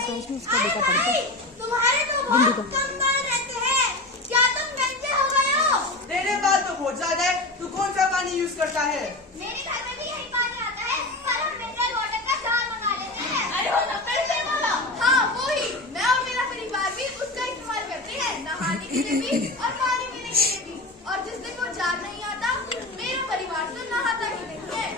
तो उसमें उसका बेटा पड़ता है। तुम्हारे तो बहुत कम बाल रहते हैं, क्या तुम गंजे हो गए हो? तेरे बाल तो बहुत ज्यादा है। तू कौन सा पानी यूज करता है? मेरे घर में भी यही पानी आता है, पर हम मिनरल वाटर का जार मंगा लेते हैं। अरे वो नक्कल से बोला। हाँ वही, मैं और मेरा परिवार भी उसका इस्तेमाल करते हैं, नहाने के लिए भी और पानी पीने के लिए भी। और जिस दिन वो जार नहीं आता, मेरा परिवार तो नहाता ही नहीं है।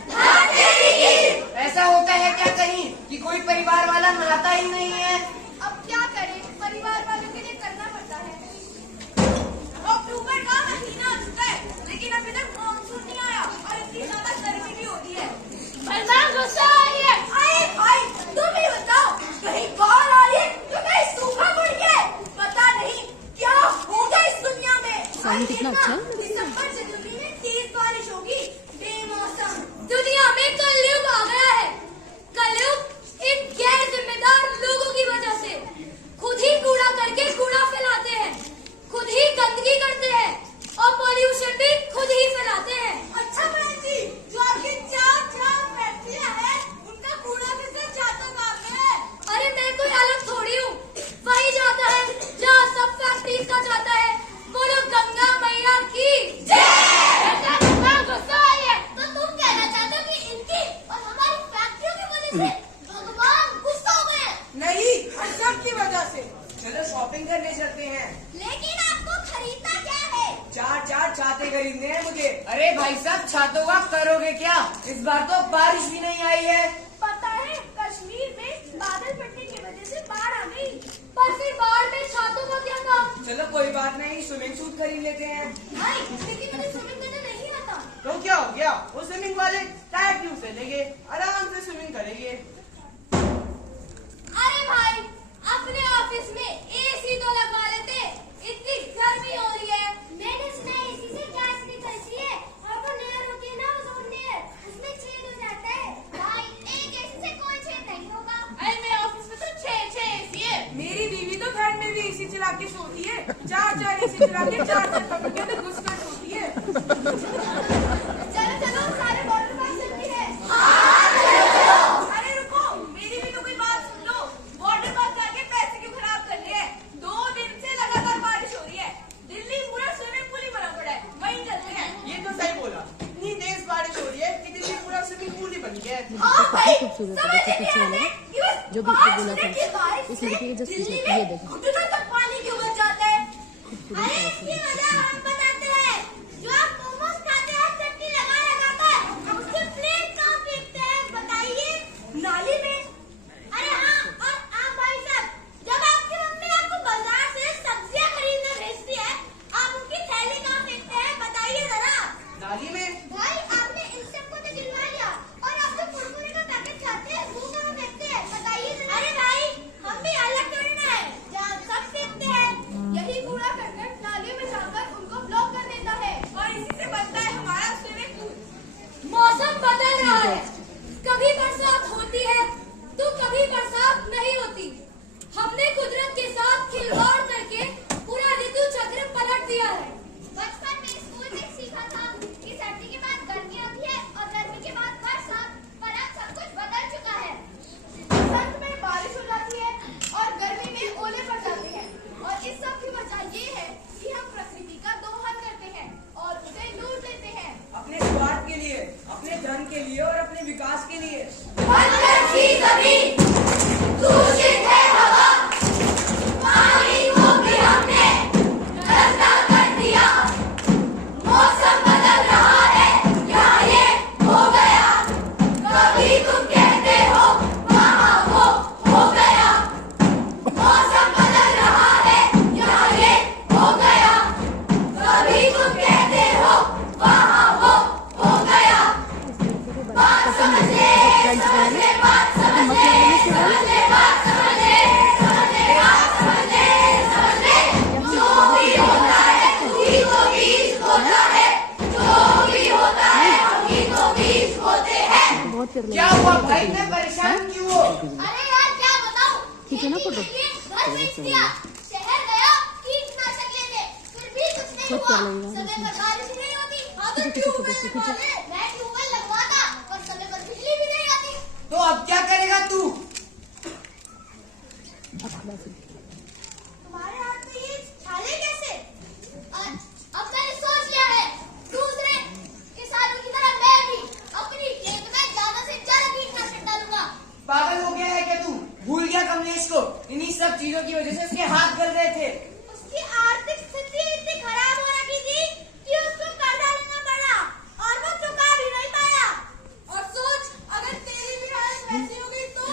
ऐसा होता है क्या कहीं कि कोई परिवार वाला नहाता ही नहीं है? अब क्या करें, परिवार वालों के लिए करना पड़ता है। अक्टूबर का महीना आ चुका है, लेकिन अभी तक मानसून नहीं आया और इतनी ज्यादा गर्मी भी हो रही है। गुस्सा आ रही है। अरे भाई तुम ही बताओ, कहीं बाढ़ आ रही है तो कहीं सूखा पड़ गया है। पता नहीं क्या होगा इस दुनिया में। साउंड कितना अच्छा है। दिसंबर जनवरी में तेज बारिश होगी, बेमौसम। दुनिया में कलयुग आ गया है। कलयुग इन गैर जिम्मेदार लोगों की वजह से खुद ही कूड़ा करके कूड़ा फैलाते हैं, खुद ही गंदगी करते हैं और पॉल्यूशन भी खुद ही फैलाते हैं। अच्छा बहन जी, जो आपकी चार फैक्ट्रियां हैं, उनका कूड़ा किससे जाता कहाँ पे है? अरे मैं कोई अलग थोड़ी हूँ, वही जाता है जहाँ सब फैक्ट्रीज का जाता है। बोलो गंगा मैया की जय। गुस्सा आई है तो तुम कहना चाहते हो कि इनकी और हमारी फैक्ट्रियों की वजह से भगवान गुस्सा हो गए? नहीं, हर सब की वजह से। चलो शॉपिंग करने चलते हैं। लेकिन आपको खरीदना क्या है? चार छाते खरीदने हैं मुझे। अरे भाई साहब, छातों का करोगे क्या? इस बार तो बारिश भी नहीं आई है। पता है, कश्मीर में बादल फटने की वजह से बाढ़ आ गई, पर फिर बाढ़ में छातों का क्या काम? चलो कोई बात नहीं, स्विमिंग सूट खरीद लेते हैं। भाई लेकिन मुझे स्विमिंग करना नहीं आता। तो क्या हो गया, वो स्विमिंग वाले टायर ट्यूब से लेंगे, आराम से स्विमिंग करेंगे। अरे भाई अपने ऑफिस में एसी तो लगवा लेते, इतनी गर्मी हो रही है। मैंने सुना है एसी से गैस निकलती है और वो लेयर होती है ना, ओजोन लेयर, उसमें छेद हो जाता है। भाई एक एसी से कोई छेद नहीं होगा। अरे मेरे ऑफिस में तो छह एसी है। मेरी बीवी तो घर में भी एसी चला के सोती है, चार एसी चला के चार पकड़ के घुस कर सोती है। चलो चलो सारे वाटर पार्क चलते हैं। अरे रुको, मेरी भी तो कोई बात सुन लो। वाटर पार्क जाके पैसे क्यों खराब कर लिए? 2 दिन से लगातार बारिश हो रही है, दिल्ली पूरा स्विमिंग पूल ही बना पड़ा है, वहीं चलते हैं। ये तो सही बोला, इतनी तेज बारिश हो रही है कि दिल्ली पूरा स्विमिंग पूल ही बन गया है। हाँ भाई, खूबसूरत है, समझ देखो नहीं पीछे आता वाला है कि बस जो भी 5 बोला मिनट था, की बारिश इस लड़की के जस्ट दिल्ली पीछे, में ये देखो। घुटनों तक पानी क्यों बच जाता है? अरे इसकी वजह हम बताते हैं। जो आप मोमोज खाते हैं चटनी लगा कर, हम उसके प्लेट कहाँ फेंकते हैं बताइए? नाली में। अरे हाँ, और आप भाई साहब, जब आपकी मम्मी आपको बाजार से सब्जियां खरीदने भेजती है, आप उनकी थैली कहाँ फेंकते हैं बताइए जरा? नाली में। भाई आपने इन सबको तो गिनवा लिया, और आप जो कुरकुरे का पैकेट खाते हैं वो कहाँ फेंकते हैं बताइए जरा? अरे भाई हम भी अलग करना है, जहाँ सब फेंकते हैं। यही कूड़ा करकट नाली में जाकर उनको ब्लॉक कर देता है और इसी से बनता है हमारा स्विमिंग पूल। मौसम बदल रहा है, कभी बरसात होती है तो कभी बरसात नहीं होती। हमने कुदरत के साथ खिलवाड़ करके पूरा ऋतु चक्र पलट दिया है। बचपन में स्कूल में सीखा था कि सर्दी के बाद गर्मी आती है और गर्मी के बाद बरसात, पर अब सब कुछ बदल चुका है। बसंत में बारिश हो जाती है और गर्मी में ओले पड़ जाते हैं, और इस सब की वजह ये है कि हम प्रकृति का दोहन करते हैं और उसे लूट लेते हैं अपने स्वार्थ के लिए, अपने धन के लिए और अपने विकास के लिए। बंजर सी जमीन, दूषित है हवा, पानी को भी हमने गंदा कर दिया। मौसम बदल रहा है, क्या ये हो गया? कभी तुम कहते हो वहाँ वो हो गया। मौसम बदल रहा है, क्या ये हो गया? कभी तुम कहते हो वहाँ वो हो गया। बात समझे, समझे, बात समझे, समझे, बात समझे, समझे, बात समझे, समझे। जो भी होता है तू ही तो बीज होता है, जो भी होता है हम ही तो बीज होते हैं। बहुत प्यारा क्या लग हुआ रहा भाई, है। मैं परेशान क्यों हो? अरे यार क्या बताऊं, खींचो ना फोटो। घर बेच दिया, शहर गया कीटनाशक लेने, फिर भी कुछ नहीं बहुत हुआ। प्यारा लग रहा है। समय पर बारिश नहीं होती, हाँ तो खींचो, खींचो, ट्यूबवेल खींचो, लगवा ले। मैं ट्यूबवेल लगवाता और समय पर बिजली भी नहीं आती। तो अब क्या करेगा तू? तुम्हारे हाथ में ये छाले कैसे? अब मैंने सोच लिया है, दूसरे किसानों की तरह मैं भी अपनी खेत में ज्यादा से ज्यादा कीटनाशक डालूंगा। पागल हो गया है क्या तू? भूल गया कमलेश को? इन्हीं सब चीजों की वजह से उसके हाथ गल गए थे। उसकी आर्थिक स्थिति इतनी खराब हो रखी थी कि उसको कर्जा लेना पड़ा और वो चुका भी नहीं पाया। और सोच, अगर तेरी भी हालत वैसी हो गई तो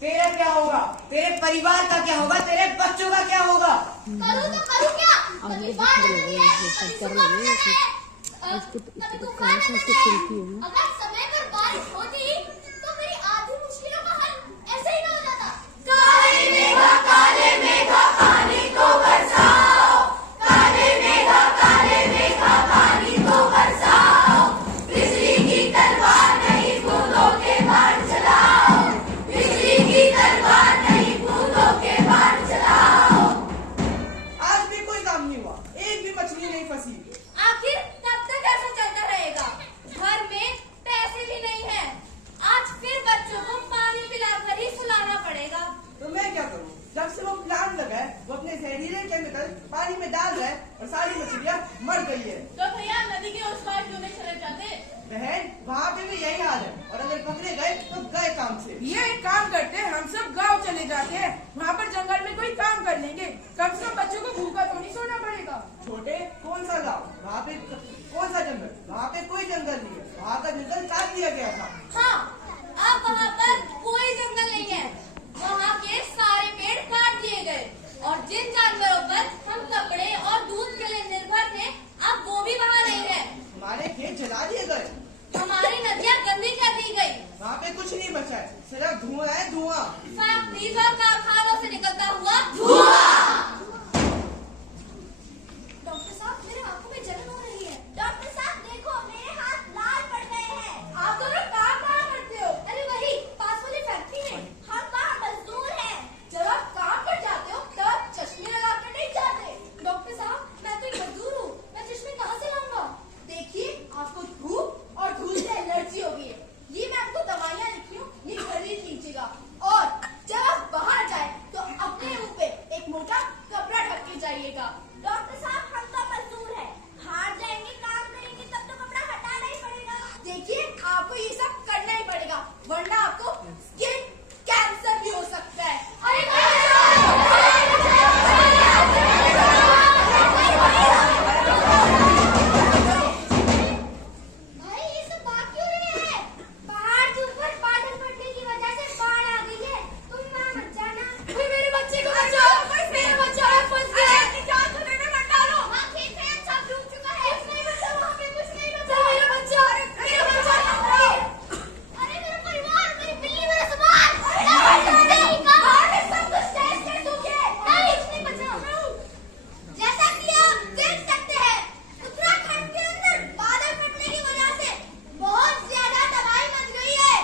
तेरा क्या होगा? तेरे परिवार का क्या होगा? तेरे बच्चों का क्या होगा? करूँ तो करूँ क्या? अब कभी ये बाढ़ देख आती रहे है, हो, ये सब कभी कर सूखा रहे हो, पड़ता है, इसको कभी इसको तूफान कहाँ से आते इसको हैं। खिलती होगी? अगर समय पर बारिश होती तो मेरी आधी मुश्किलों का हल ऐसे ही न हो जाता। काले मेघा पानी को बरसाओ, काले मेघा पानी को बरसाओ, बिजली की तलवार नहीं बूंदों के बाण चलाओ, बिजली की तलवार नहीं बूंदों के बाण चलाओ। आज भी कोई काम नहीं हुआ, एक भी मछली नहीं फंसी। आखिर कब तक ऐसा चलता रहेगा? घर में पैसे भी नहीं है, आज फिर बच्चों को पानी पिलाकर ही सुलाना पड़ेगा। तो मैं क्या करूं? जब से वो प्लांट लगा है, वो अपने जहरीले केमिकल पानी में डाल रहा है और सारी मछलियां मर गई है। तो भैया नदी के उस पार क्यों नहीं चले जाते? बहन, वहाँ पे भी यही हाल है और अगर पकड़े गए तो गए काम से। ये एक काम करते हैं, हम सब गांव चले जाते हैं, वहाँ पर जंगल में कोई काम कर लेंगे, कम से कम बच्चों को भूखा तो नहीं सोना पड़ेगा। छोटे, कौन सा गाँव? वहाँ पे कौन सा जंगल? वहाँ पे कोई जंगल नहीं है, वहाँ का जंगल काट दिया गया था। हाँ, अब वहाँ पर कोई जंगल नहीं है, वहाँ के सारे पेड़ काट दिए गए और जिन जानवरों पर हम कपड़े और दूध के लिए निर्भर थे, अब वो भी वहाँ नहीं है। हमारे खेत जला दिए गए, हमारी नदियाँ गंदी कर दी गई, वहाँ पे कुछ नहीं बचा है, सिर्फ धुआं है धुआं। फैक्ट्रीज और कारखानों से निकलता हुआ धुआं। डॉक्टर साहब, मेरे आंखों में जलन हो रही है। डॉक्टर साहब देखो, मेरे हाथ लाल पड़ गए हैं। आप दोनों काम कहाँ करते हो? अरे वही पास वाली फैक्ट्री में। हम वहाँ मजदूर हैं। जब आप काम पर जाते हो तब चश्मे लगा कर नहीं जाते। डॉक्टर साहब, मैं तो एक मजदूर हूँ, मैं चश्मे कहाँ से लाऊंगा? देखिए, आपको धूप और धूल से एलर्जी हो गई है। ये मैं आपको दवाइयाँ लिखी हूँ, ये खरीद लीजिएगा। और जब आप बाहर जाए तो अपने मुंह पे एक मोटा कपड़ा ढक के जाइएगा। डॉक्टर साहब, हम तो मजदूर हैं, बाहर जाएंगे काम करेंगे तब तो कपड़ा हटाना ही पड़ेगा। देखिए, आपको ये सब करना ही पड़ेगा, वरना आपको स्किन कैंसर भी हो सकता है। भाई, ये सब बात क्यों रहे हैं? पहाड़ के ऊपर बादल फटने की वजह से बाढ़ आ गई है, तुम वहाँ मत जाना। मेरे बच्चे को बचाओ, मेरा बच्चा फंस गया है। मत डालो। वहाँ खेत है, सब डूब चुका है। कुछ नहीं बचा, वहाँ पे कुछ नहीं बचा। मेरा बच्चा, अरे मेरा परिवार, मेरी बिल्ली, मेरा सामान। नहीं, बाहर में सब कुछ तहस कर दूंगे। नहीं, कुछ नहीं बचा। जैसा कि आप देख सकते हैं, उत्तराखंड के अंदर बादल फटने की वजह से बहुत ज्यादा तबाही मच गई है।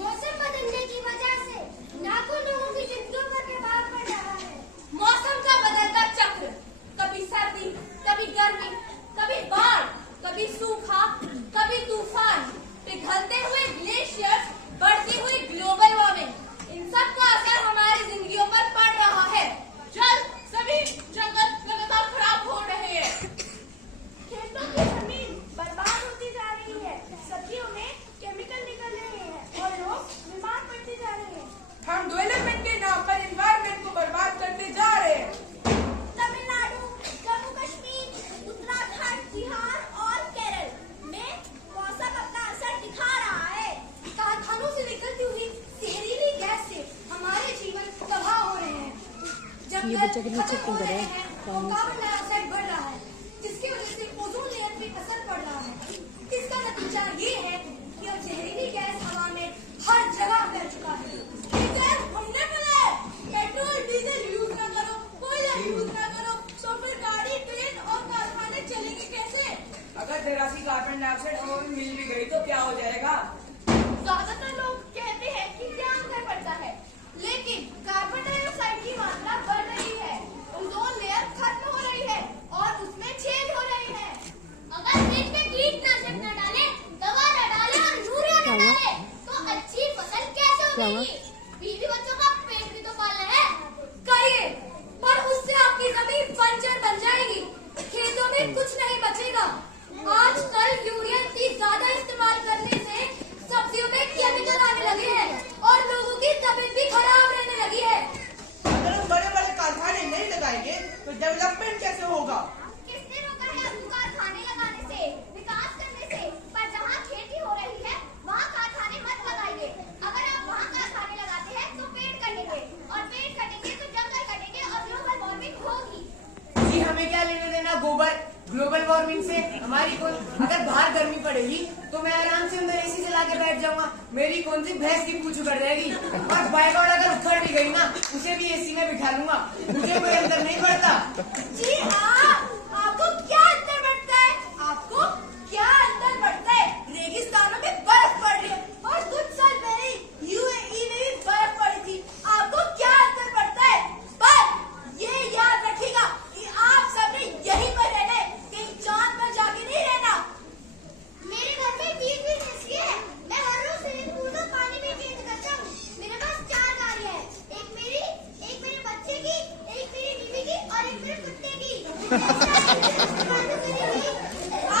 मौसम बदलने की वजह से लाखों लोगों की जिंदगियों पर प्रभाव पड़ रहा है। मौसम का बदलता चक्र, कभी सर्दी, कभी गर्मी, कभी बाढ़, कभी सूखा, कभी तूफान, पिघलते हुए ग्लेशियर्स, बढ़ती हुई ग्लोबल वार्मिंग, इन सब का असर हमारी जिंदगियों पर पड़ रहा है। जल, सभी जंगल लगातार खराब हो रहे हैं। खेतों की जमीन बर्बाद होती जा रही है, सब्जियों में केमिकल निकल रहे हैं और लोग बीमार पड़ते जा रहे हैं। हम डेवलपमेंट के नाम पर एनवायरमेंट को बर्बाद करते जा रहे हैं। तमिलनाडु, जम्मू कश्मीर, उत्तराखंड, बिहार और केरल में मौसम अपना असर दिखा रहा है। कारखानों से निकलती हुई जहरीली गैस से हमारे जीवन तबाह हो रहे हैं। ये बच्चा के नीचे क्यों करे? कार्बन डाइऑक्साइड बढ़ रहा है, जिसकी वजह से ओजोन लेयर पे असर पड़ रहा है। इसका नतीजा ये है कि अब जहरीली गैस हवा में हर जगह फैल चुका है। हमने बोला है, पेट्रोल डीजल यूज ना करो, कोयला यूज ना करो, तो फिर गाड़ी, ट्रेन और कारखाने चलेंगे कैसे? अगर जरा सी कार्बन डाइऑक्साइड हवा में मिल भी गई तो क्या हो जाएगा? ज्यादातर लोग कहते हैं कि ध्यान कर पड़ता है, लेकिन कार्बन डाइऑक्साइड की मात्रा बढ़ रही है, ओजोन लेयर खत्म हो रही है और उसमें छेद हो रहे हैं। अगर पड़ेगी तो मैं आराम से अंदर एसी चला के बैठ जाऊंगा। मेरी कौन सी भैंस की पूछ उखड़ जाएगी। और बाइकआउट अगर उखड़ भी गई ना, उसे भी एसी में बिठा लूंगा, मुझे कोई अंदर नहीं पड़ता। जी हाँ, आपको क्या अंदर पड़ता है? आपको क्या अंदर पड़ता है? रेगिस्तानों में बर्फ पड़ रही है और कुछ साल पहले यूएई में भी बर्फ पड़ी थी। आपको क्या अंदर पड़ता है? पर ये याद रखिएगा कि आप सबने यहीं पर रहना है, कहीं चांद पर जाके नहीं रहना। मेरे घर में 20 एसी है। मैं हर रोज स्विमिंग पूल का पानी भी चेंज करता हूँ। मेरे पास 4 गाड़ियाँ हैं, एक मेरी, एक मेरे बच्चे की, एक मेरी बीवी की और एक मेरे कुत्ते की।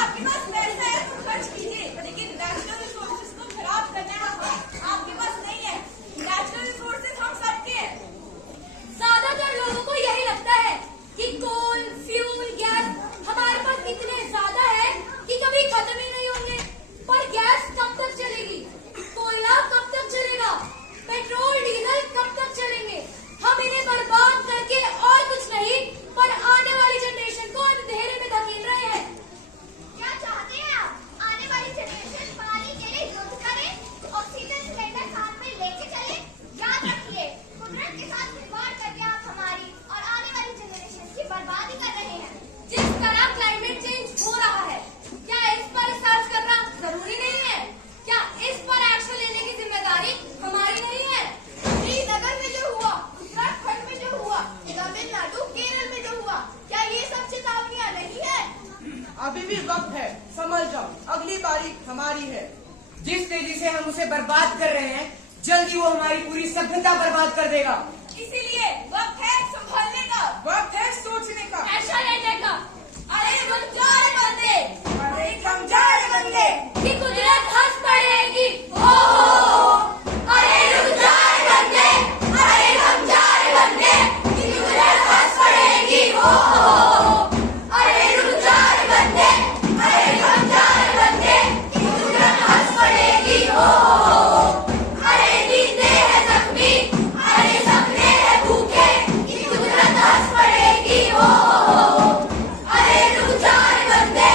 आपके पास पैसा है तो खर्च कीजिए, लेकिन नेचुरल रिसोर्सेज को खराब करना आपके पास नहीं है। नेचुरल रिसोर्सेज हम सबके हैं। ज्यादातर लोगों को यही लगता है कि कोल, फ्यूल, गैस हमारे पास इतने ज्यादा है कि कभी खत्म ही नहीं होंगे। पर गैस कब तक चलेगी? कोयला कब तक चलेगा? पेट्रोल, डीजल कब तक चलेंगे? हम इन्हें बर्बाद करके और कुछ नहीं पर आने वाली जनरेशन को अंधेरे में धकेल रहे हैं। क्या चाहते हैं आप? आने वाली जनरेशन पानी के लिए युद्ध करे, ऑक्सीजन सिलेंडर साथ में लेके चले? याद रखिए, कुदरत के साथ खिलवाड़ करके आप हमारी और आने वाली जनरेशन की बर्बादी कर रहे हैं। जिस तरह क्लाइमेट चेंज हो रहा है, क्या इस पर रिसर्च करना जरूरी नहीं है? क्या इस पर एक्शन लेने की जिम्मेदारी हमारी नहीं है? श्रीनगर में जो हुआ, उत्तराखंड में जो हुआ, तमिलनाडु, केरल में जो हुआ, क्या ये सब चेतावनियां नहीं है? अभी भी वक्त है, समझ जाओ, अगली बारी हमारी है। जिस तेजी से हम उसे बर्बाद कर रहे हैं, जल्दी वो हमारी पूरी सभ्यता बर्बाद कर देगा। इसीलिए वक्त है संभलने का, वक्त है सोचने का। एक्शन लेने का। अरे रुक जा रे बंदे, अरे थम जा रे बंदे। कि कुदरत हंस पड़ेगी। हो अरे रुक जा रे बंदे, अरे थम जा रे बंदे, कि कुदरत हंस पड़ेगी। हो अरे रुक जा रे बंदे, अरे थम जा रे बंदे, कि कुदरत हंस पड़ेगी। हो अरे नींदें हैं जख्मी, अरे सपने हैं भूखे, कि कुदरत हंस पड़ेगी। हो अरे रुक जा रे बंदे,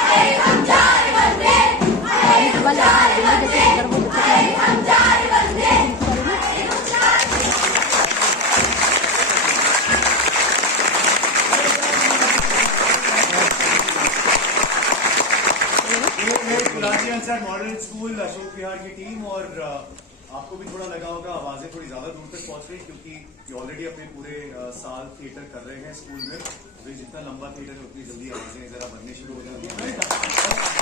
अरे थम जा रे बंदे, अरे रुक जा रे बंदे, अरे थम जा रे बंदे, अरे रुक जा रे कुलाची अंसर मॉडल स्कूल अशोक विहार की टीम। और आपको भी थोड़ा लगा होगा आवाजें थोड़ी ज्यादा दूर तक पहुंच रही, क्योंकि ये ऑलरेडी अपने पूरे साल थिएटर कर रहे हैं स्कूल में। तो जितना लंबा थिएटर है उतनी जल्दी आवाजें जरा बनने शुरू हो जाती है।